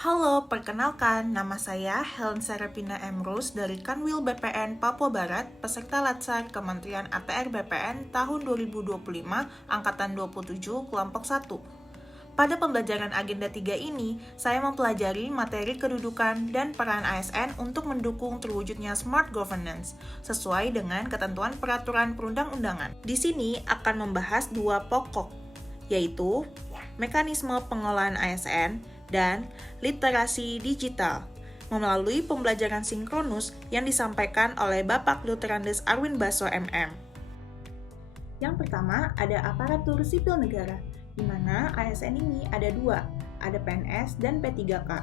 Halo, perkenalkan, nama saya Helen Serapina Emrus dari Kanwil BPN Papua Barat, peserta Latsar Kementerian ATR BPN tahun 2025, Angkatan 27, Kelompok 1. Pada pembelajaran Agenda 3 ini, saya mempelajari materi kedudukan dan peran ASN untuk mendukung terwujudnya Smart Governance, sesuai dengan ketentuan peraturan perundang-undangan. Di sini akan membahas dua pokok, yaitu mekanisme pengelolaan ASN dan literasi digital, melalui pembelajaran sinkronus yang disampaikan oleh Bapak Dr. Andes Arwin Baso MM. Yang pertama ada aparatur sipil negara, di mana ASN ini ada dua, ada PNS dan P3K.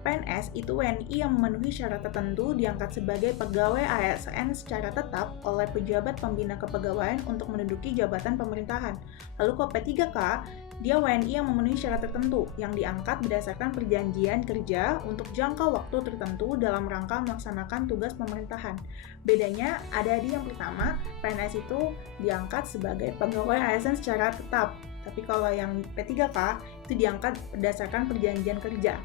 PNS itu WNI yang memenuhi syarat tertentu diangkat sebagai pegawai ASN secara tetap oleh pejabat pembina kepegawaian untuk menduduki jabatan pemerintahan. Lalu kalau P3K, dia WNI yang memenuhi syarat tertentu yang diangkat berdasarkan perjanjian kerja untuk jangka waktu tertentu dalam rangka melaksanakan tugas pemerintahan. Bedanya ada di yang pertama, PNS itu diangkat sebagai pegawai ASN secara tetap. Tapi kalau yang P3K itu diangkat berdasarkan perjanjian kerja.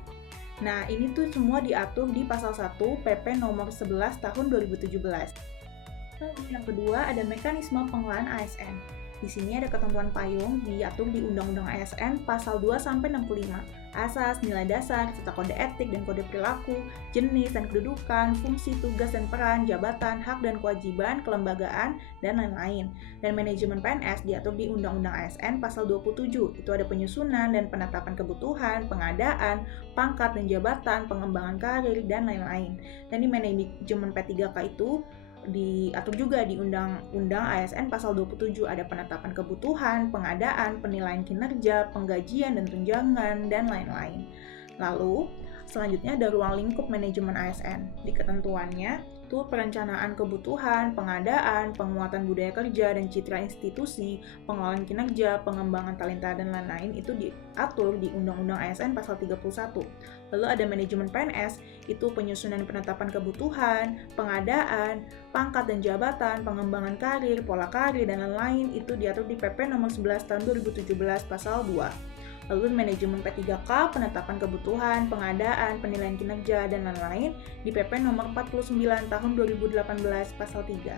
Nah, ini tuh semua diatur di pasal 1 PP nomor 11 tahun 2017. Lalu yang kedua ada mekanisme pengelolaan ASN. Di sini ada ketentuan payung diatur di Undang-Undang ASN pasal 2 sampai 65. Asas, nilai dasar, serta kode etik dan kode perilaku, jenis dan kedudukan, fungsi, tugas dan peran, jabatan, hak dan kewajiban, kelembagaan, dan lain-lain. Dan manajemen PNS diatur di Undang-Undang ASN pasal 27. Itu ada penyusunan dan penetapan kebutuhan, pengadaan, pangkat dan jabatan, pengembangan karir, dan lain-lain. Dan di manajemen P3K itu diatur juga di Undang-Undang ASN pasal 27, ada penetapan kebutuhan, pengadaan, penilaian kinerja, penggajian dan tunjangan, dan lain-lain. Lalu, selanjutnya ada ruang lingkup manajemen ASN. Di ketentuannya, itu perencanaan kebutuhan, pengadaan, penguatan budaya kerja dan citra institusi, pengelolaan kinerja, pengembangan talenta, dan lain-lain itu diatur di Undang-Undang ASN pasal 31. Lalu ada manajemen PNS, itu penyusunan penetapan kebutuhan, pengadaan, pangkat dan jabatan, pengembangan karir, pola karir, dan lain-lain itu diatur di PP nomor 11 tahun 2017 pasal 2. Lalu manajemen P3K, penetapan kebutuhan, pengadaan, penilaian kinerja, dan lain-lain di PP nomor 49 tahun 2018 pasal 3.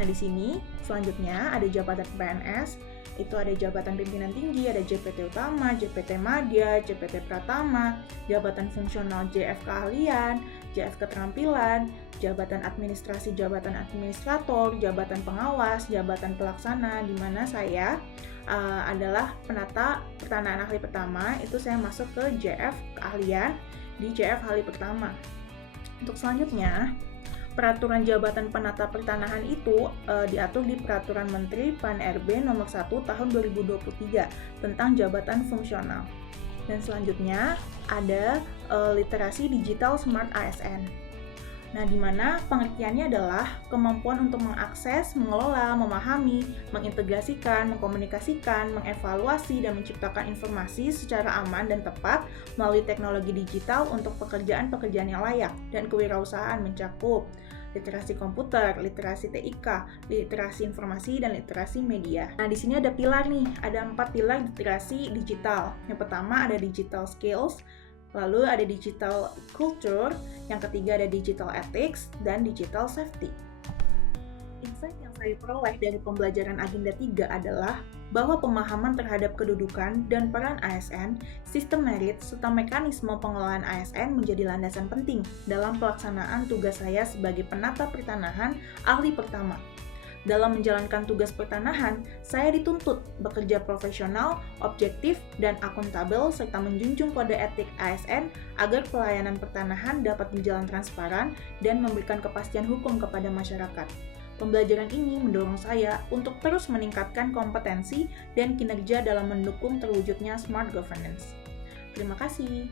Nah, di sini selanjutnya ada jabatan PNS, itu ada jabatan pimpinan tinggi, ada JPT utama, JPT madya, JPT pratama, jabatan fungsional JF keahlian, JF keterampilan, jabatan administrasi, jabatan administrator, jabatan pengawas, jabatan pelaksana, di mana saya adalah penata pertanahan ahli pertama, itu saya masuk ke JF keahlian di JF ahli pertama. Untuk selanjutnya, peraturan jabatan penata pertanahan itu diatur di Peraturan Menteri PAN-RB nomor 1 tahun 2023 tentang jabatan fungsional. Dan selanjutnya ada literasi digital smart ASN. Nah, di mana pengertiannya adalah kemampuan untuk mengakses, mengelola, memahami, mengintegrasikan, mengkomunikasikan, mengevaluasi, dan menciptakan informasi secara aman dan tepat melalui teknologi digital untuk pekerjaan-pekerjaan yang layak, dan kewirausahaan mencakup literasi komputer, literasi TIK, literasi informasi, dan literasi media. Nah, di sini ada pilar nih, ada 4 pilar literasi digital. Yang pertama ada digital skills, lalu ada digital culture, yang ketiga ada digital ethics, dan digital safety. Insight yang saya peroleh dari pembelajaran Agenda 3 adalah bahwa pemahaman terhadap kedudukan dan peran ASN, sistem merit, serta mekanisme pengelolaan ASN menjadi landasan penting dalam pelaksanaan tugas saya sebagai penata pertanahan ahli pertama. Dalam menjalankan tugas pertanahan, saya dituntut bekerja profesional, objektif, dan akuntabel, serta menjunjung kode etik ASN agar pelayanan pertanahan dapat berjalan transparan dan memberikan kepastian hukum kepada masyarakat. Pembelajaran ini mendorong saya untuk terus meningkatkan kompetensi dan kinerja dalam mendukung terwujudnya smart governance. Terima kasih.